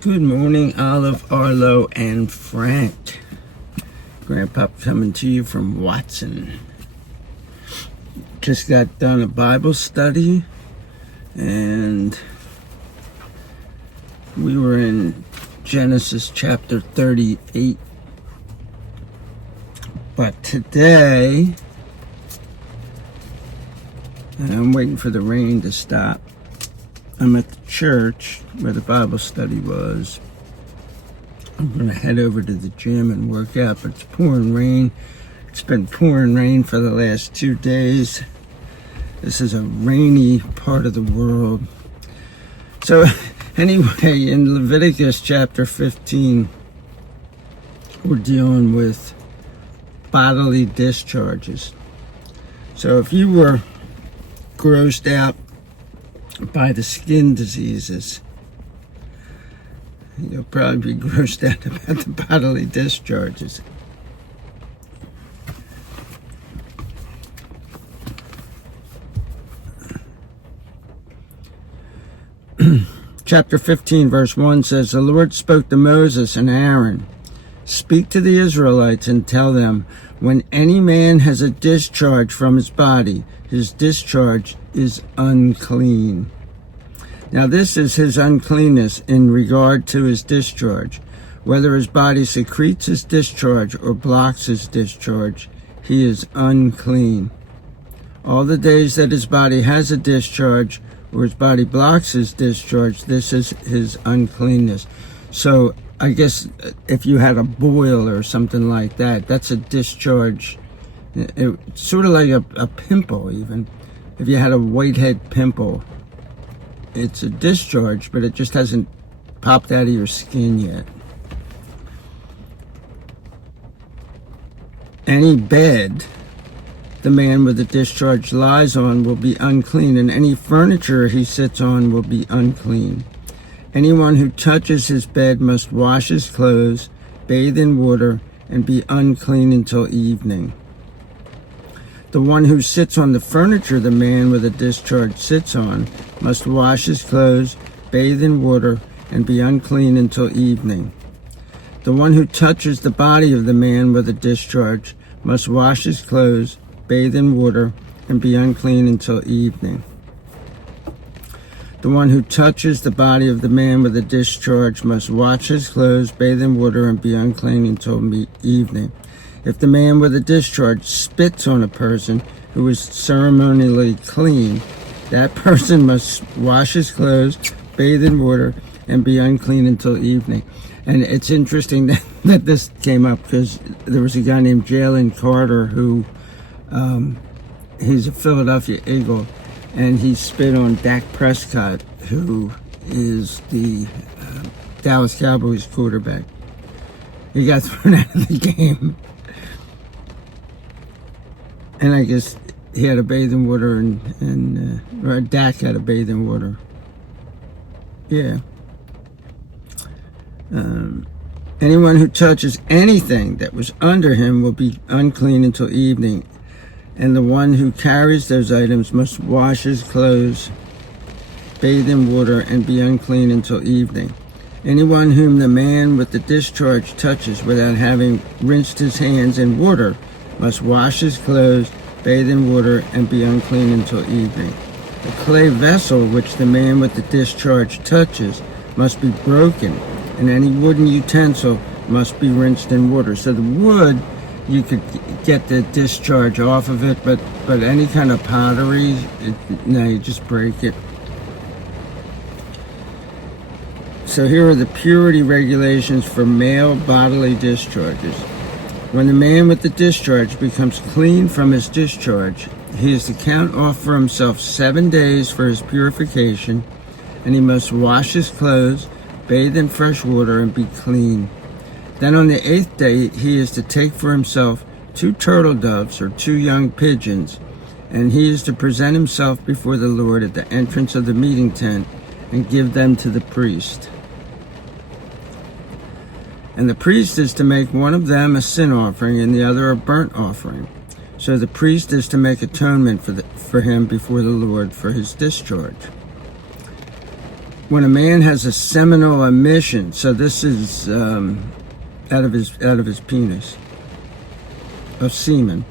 Good morning, Olive, Arlo, and Frank. Grandpa coming to you from Watson. Just got done a Bible study, and we were in Genesis chapter 38. But today, and I'm waiting for the rain to stop. I'm at the church where the Bible study was. I'm going to head over to the gym and work out, but it's pouring rain. It's been pouring rain for the last 2 days. This is a rainy part of the world. So anyway, in Leviticus chapter 15, we're dealing with bodily discharges. So if you were grossed out by the skin diseases, you'll probably be grossed out about the bodily discharges. Chapter 15 verse 1 says, "The Lord spoke to Moses and Aaron, speak to the Israelites and tell them, when any man has a discharge from his body, his discharge is unclean." Now this is his uncleanness in regard to his discharge. Whether his body secretes his discharge or blocks his discharge, he is unclean. All the days that his body has a discharge or his body blocks his discharge, this is his uncleanness. So I guess if you had a boil or something like that, that's a discharge. It's sort of like a pimple even. If you had a whitehead pimple, it's a discharge, but it just hasn't popped out of your skin yet. Any bed the man with the discharge lies on will be unclean, and any furniture he sits on will be unclean. Anyone who touches his bed must wash his clothes, bathe in water, and be unclean until evening. The one who sits on the furniture the man with a discharge sits on must wash his clothes, bathe in water, and be unclean until evening. The one who touches the body of the man with a discharge must wash his clothes, bathe in water, and be unclean until evening. The one who touches the body of the man with a discharge must wash his clothes, bathe in water, and be unclean until evening. If the man with a discharge spits on a person who is ceremonially clean, that person must wash his clothes, bathe in water, and be unclean until evening. And it's interesting that this came up because there was a guy named Jalen Carter who, he's a Philadelphia Eagle, and he spit on Dak Prescott, who is the Dallas Cowboys quarterback. He got thrown out of the game. And I guess he had a bathe in water, or Dak had a bathe in water. Yeah. Anyone who touches anything that was under him will be unclean until evening. And the one who carries those items must wash his clothes, bathe in water, and be unclean until evening. Anyone whom the man with the discharge touches without having rinsed his hands in water must wash his clothes, bathe in water, and be unclean until evening. The clay vessel which the man with the discharge touches must be broken, and any wooden utensil must be rinsed in water. So the wood, you could get the discharge off of it, but any kind of pottery, no, you just break it. So here are the purity regulations for male bodily discharges. When the man with the discharge becomes clean from his discharge, he is to count off for himself 7 days for his purification, and he must wash his clothes, bathe in fresh water, and be clean. Then on the 8th day, he is to take for himself 2 turtle doves or 2 young pigeons, and he is to present himself before the Lord at the entrance of the meeting tent and give them to the priest. And the priest is to make one of them a sin offering and the other a burnt offering. So the priest is to make atonement for him before the Lord for his discharge. when a man has a seminal emission, so this is out of his penis, of semen,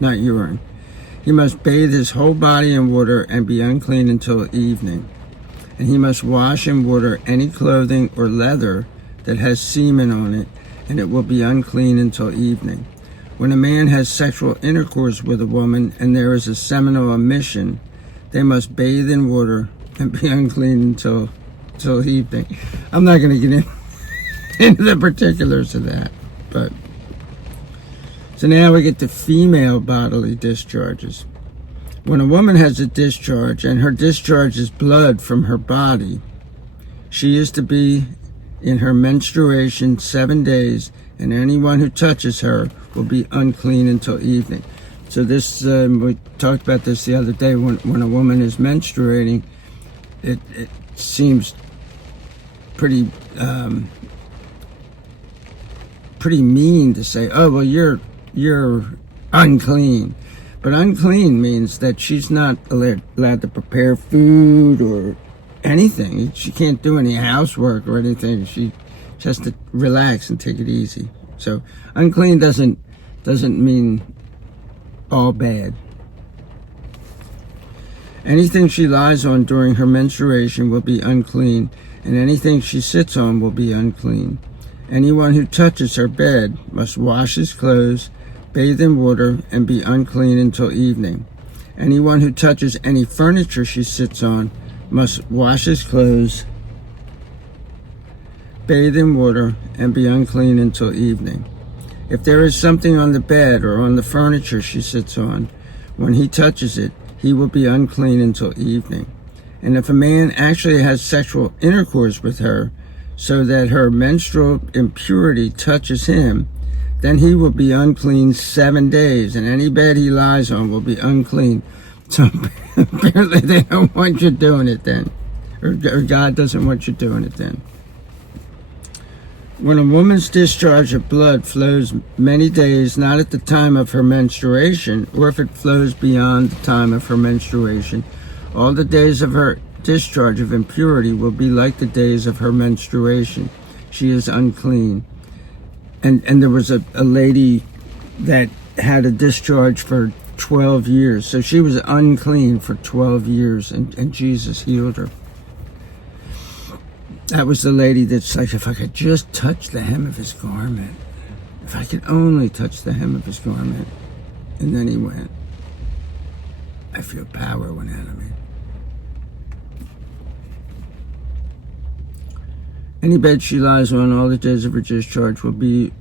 not urine, he must bathe his whole body in water and be unclean until evening. And he must wash in water any clothing or leather that has semen on it, and it will be unclean until evening. When a man has sexual intercourse with a woman and there is a seminal emission, they must bathe in water and be unclean until evening. I'm not going to get into the particulars of that, but so now we get to female bodily discharges. When a woman has a discharge and her discharge is blood from her body, she is to be in her menstruation 7 days, and anyone who touches her will be unclean until evening. So this, we talked about this the other day, when a woman is menstruating, it seems pretty mean to say, oh, well, you're unclean. But unclean means that she's not allowed to prepare food or anything. She can't do any housework or anything. She has to relax and take it easy. So unclean doesn't mean all bad. Anything she lies on during her menstruation will be unclean, and anything she sits on will be unclean. Anyone who touches her bed must wash his clothes, bathe in water, and be unclean until evening. Anyone who touches any furniture she sits on must wash his clothes, bathe in water, and be unclean until evening. If there is something on the bed or on the furniture she sits on, when he touches it, he will be unclean until evening. And if a man actually has sexual intercourse with her, so that her menstrual impurity touches him, then he will be unclean 7 days, and any bed he lies on will be unclean. So apparently they don't want you doing it then, or God doesn't want you doing it then. When a woman's discharge of blood flows many days, not at the time of her menstruation, or if it flows beyond the time of her menstruation, all the days of her discharge of impurity will be like the days of her menstruation. She is unclean. And there was a lady that had a discharge for 12 years. So she was unclean for 12 years, and Jesus healed her. That was the lady that's like, if I could just touch the hem of his garment. If I could only touch the hem of his garment. And then he went. I feel power went out of me. Any bed she lies on all the days of her discharge will be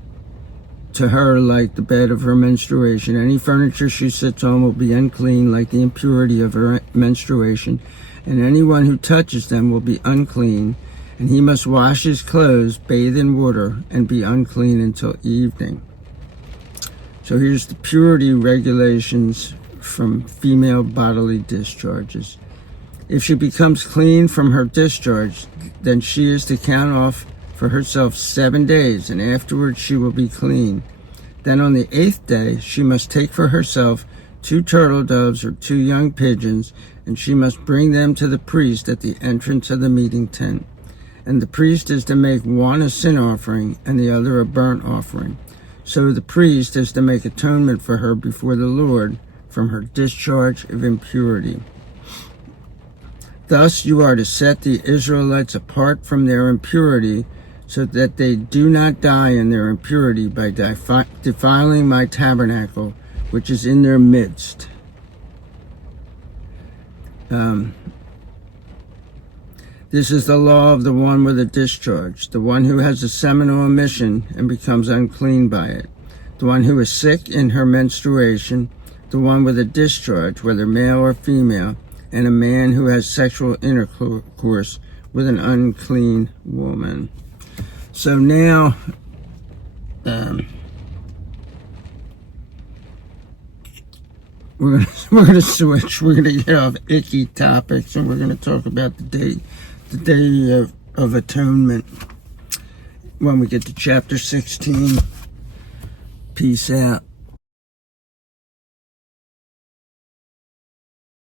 to her like the bed of her menstruation. Any furniture she sits on will be unclean like the impurity of her menstruation. And anyone who touches them will be unclean. And he must wash his clothes, bathe in water, and be unclean until evening. So here's the purity regulations from female bodily discharges. If she becomes clean from her discharge, then she is to count off for herself 7 days, and afterwards she will be clean. Then on the 8th day she must take for herself 2 turtle doves or 2 young pigeons, and she must bring them to the priest at the entrance of the meeting tent. And the priest is to make one a sin offering and the other a burnt offering. So the priest is to make atonement for her before the Lord from her discharge of impurity. Thus you are to set the Israelites apart from their impurity, so that they do not die in their impurity by defiling my tabernacle, which is in their midst. This is the law of the one with a discharge, the one who has a seminal emission and becomes unclean by it, the one who is sick in her menstruation, the one with a discharge, whether male or female, and a man who has sexual intercourse with an unclean woman. So now, we're gonna switch. We're gonna get off icky topics, and we're gonna talk about the day of atonement when we get to chapter 16. Peace out.